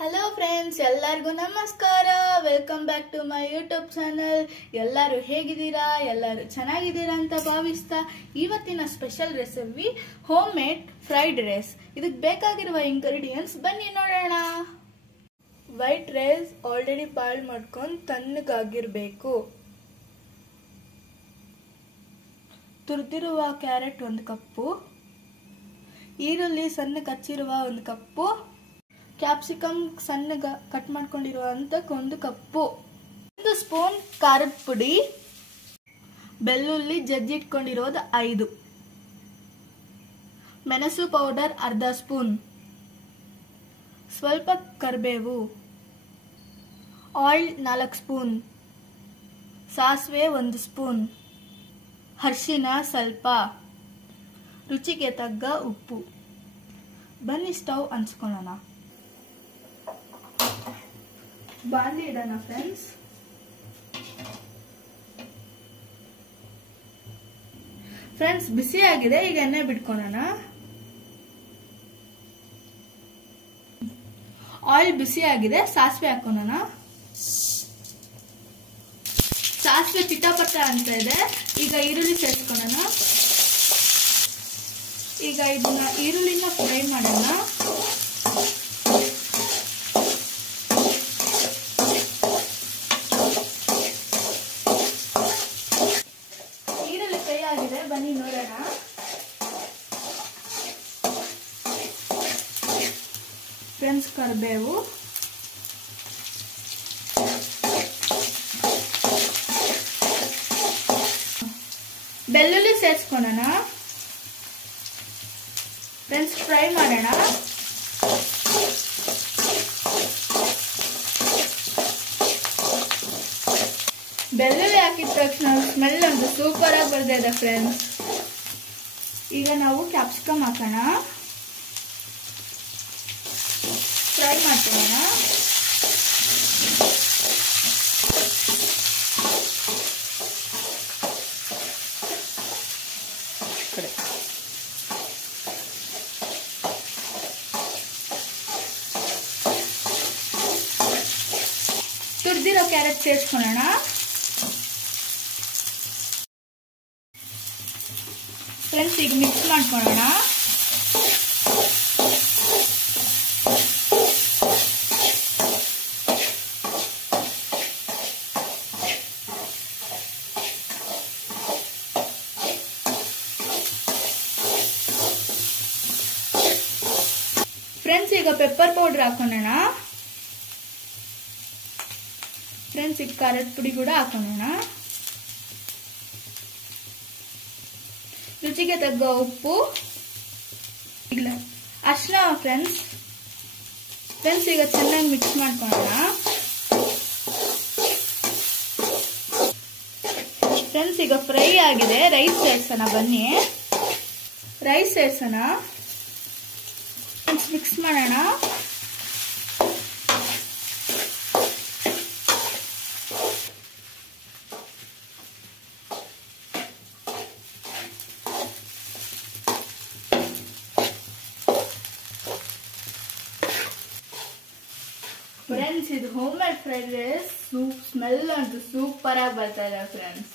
Hello friends, ಎಲ್ಲರಿಗೂ ನಮಸ್ಕಾರ. Welcome back to my YouTube channel. ಎಲ್ಲರೂ ಹೇಗಿದ್ದೀರಾ? ಎಲ್ಲರೂ ಚೆನ್ನಾಗಿದ್ದೀರಾ ಅಂತ ಭಾವಿಸ್ತಾ ಇವತ್ತಿನ special recipe homemade fried rice. ಇದಕ್ಕೆ ಬೇಕಾಗಿರುವ ಇಂಗ್ರೀಡಿಯೆಂಟ್ಸ್ ಬನ್ನಿ ನೋಡೋಣ. ವೈಟ್ ರೈಸ್ ಆಲ್ರೆಡಿ ಬಾಯ್ಲ್ ಮಾಡ್ಕೊಂಡು ತಣ್ಣಗಾಗಿರ್ಬೇಕು. ತುರಿದಿರುವ ಕ್ಯಾರೆಟ್ 1 ಕಪ್ಪು, ಈರುಳ್ಳಿ ಸಣ್ಣಗೆ ಹಚ್ಚಿರುವ 1 ಕಪ್ಪು, ಕ್ಯಾಪ್ಸಿಕಮ್ ಸಣ್ಣಗೆ ಕಟ್ ಮಾಡ್ಕೊಂಡಿರುವಂತಕ್ಕೆ 1 ಕಪ್ಪು, 1 ಸ್ಪೂನ್ ಖಾರದ ಪುಡಿ, ಬೆಳ್ಳುಳ್ಳಿ ಜಜ್ಜಿಟ್ಕೊಂಡಿರೋದು 5, ಮೆಣಸು ಪೌಡರ್ ಅರ್ಧ ಸ್ಪೂನ್, ಸ್ವಲ್ಪ ಕರಿಬೇವು, ಆಯಿಲ್ 4 ಸ್ಪೂನ್, ಸಾಸಿವೆ 1 ಸ್ಪೂನ್, ಅರಿಶಿನ ಸ್ವಲ್ಪ, ರುಚಿಗೆ ತಗ್ಗ ಉಪ್ಪು. ಬನ್ನಿ ಸ್ಟವ್ ಹಂಚ್ಕೊಳ್ಳೋಣ. ಬಾಣಲಿ ಇಡೋಣ ಫ್ರೆಂಡ್ಸ್. ಬಿಸಿ ಆಗಿದೆ, ಈಗ ಎಣ್ಣೆ ಬಿಟ್ಕೊಳ್ಳೋಣ. ಆಯಿಲ್ ಬಿಸಿ ಆಗಿದೆ, ಸಾಸಿವೆ ಹಾಕೋಣ. ಸಾಸಿವೆ ಚಿಟಪಟ ಅಂತ ಇದೆ. ಈಗ ಈರುಳ್ಳಿ ಸೇರಿಸ್ಕೊಳ್ಳೋಣ. ಈಗ ಇದನ್ನ ಈರುಳ್ಳಿನ ಫ್ರೈ ಮಾಡೋಣ. ಈರುಳ್ಳಿ ಫ್ರೈ ಆಗಿದೆ, ಬನ್ನಿ ನೋಡೋಣ. ಫ್ರೆಂಡ್ಸ್, ಕರಿಬೇವು, ಬೆಳ್ಳುಳ್ಳಿ ಸೇರಿಸ್ಕೊಳ್ಳೋಣ. ಫ್ರೆಂಡ್ಸ್, ಫ್ರೈ ಮಾಡೋಣ. ಬೆಳ್ಳುಳ್ಳಿ ಹಾಕಿದ ತಕ್ಷಣ ಸ್ಮೆಲ್ ಒಂದು ಸೂಪರ್ ಆಗಿ ಬರ್ತಿದೆ ಫ್ರೆಂಡ್ಸ್. ಈಗ ನಾವು ಕ್ಯಾಪ್ಸಿಕಮ್ ಹಾಕೋಣ, ಫ್ರೈ ಮಾಡ್ಕೊಳ್ಳೋಣ. ತುರಿದಿರೋ ಕ್ಯಾರೆಟ್ ಸೇರಿಸ್ಕೊಳ್ಳೋಣ. ಫ್ರೆಂಡ್ಸ್, ಈಗ ಮಿಕ್ಸ್ ಮಾಡ್ಕೊಳ್ಳೋಣ. ಫ್ರೆಂಡ್ಸ್, ಈಗ ಪೆಪ್ಪರ್ ಪೌಡರ್ ಹಾಕೋಣ. ಫ್ರೆಂಡ್ಸ್, ಈಗ ಖಾರದ ಪುಡಿ ಕೂಡ ಹಾಕೋಣ. ರುಚಿಗೆ ತಗ್ಗ ಉಪ್ಪು, ಅರಿಶಿನ. ಫ್ರೆಂಡ್ಸ್, ಈಗ ಚೆನ್ನಾಗಿ ಮಿಕ್ಸ್ ಮಾಡ್ಕೊಳ್ಳೋಣ. ಫ್ರೆಂಡ್ಸ್, ಈಗ ಫ್ರೈ ಆಗಿದೆ. ರೈಸ್ ಸೇರ್ಸೋಣ. ಬನ್ನಿ, ರೈಸ್ ಸೇರ್ಸೋಣ. ಫ್ರೆಂಡ್ಸ್, ಮಿಕ್ಸ್ ಮಾಡೋಣ. ಫ್ರೆಂಡ್ಸ್, ಇದು homemade fried rice. Smell ಅಂತೂ ಸೂಪರ್ ಆಗಿ ಬರ್ತಾ ಇದೆ ಫ್ರೆಂಡ್ಸ್.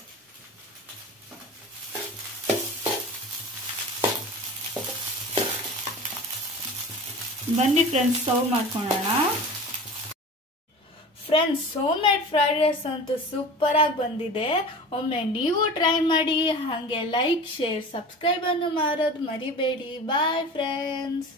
ಬನ್ನಿ ಫ್ರೆಂಡ್ಸ್, ಸರ್ವ್ ಮಾಡ್ಕೊಳ್ಳೋಣ. Friends, homemade fried rice ಅಂತೂ ಸೂಪರ್ ಆಗಿ ಬಂದಿದೆ. ಒಮ್ಮೆ ನೀವು ಟ್ರೈ ಮಾಡಿ. ಹಾಗೆ ಲೈಕ್, ಶೇರ್, ಸಬ್ಸ್ಕ್ರೈಬ್ ಅನ್ನು ಮಾಡೋದು ಮರಿಬೇಡಿ. Bye friends.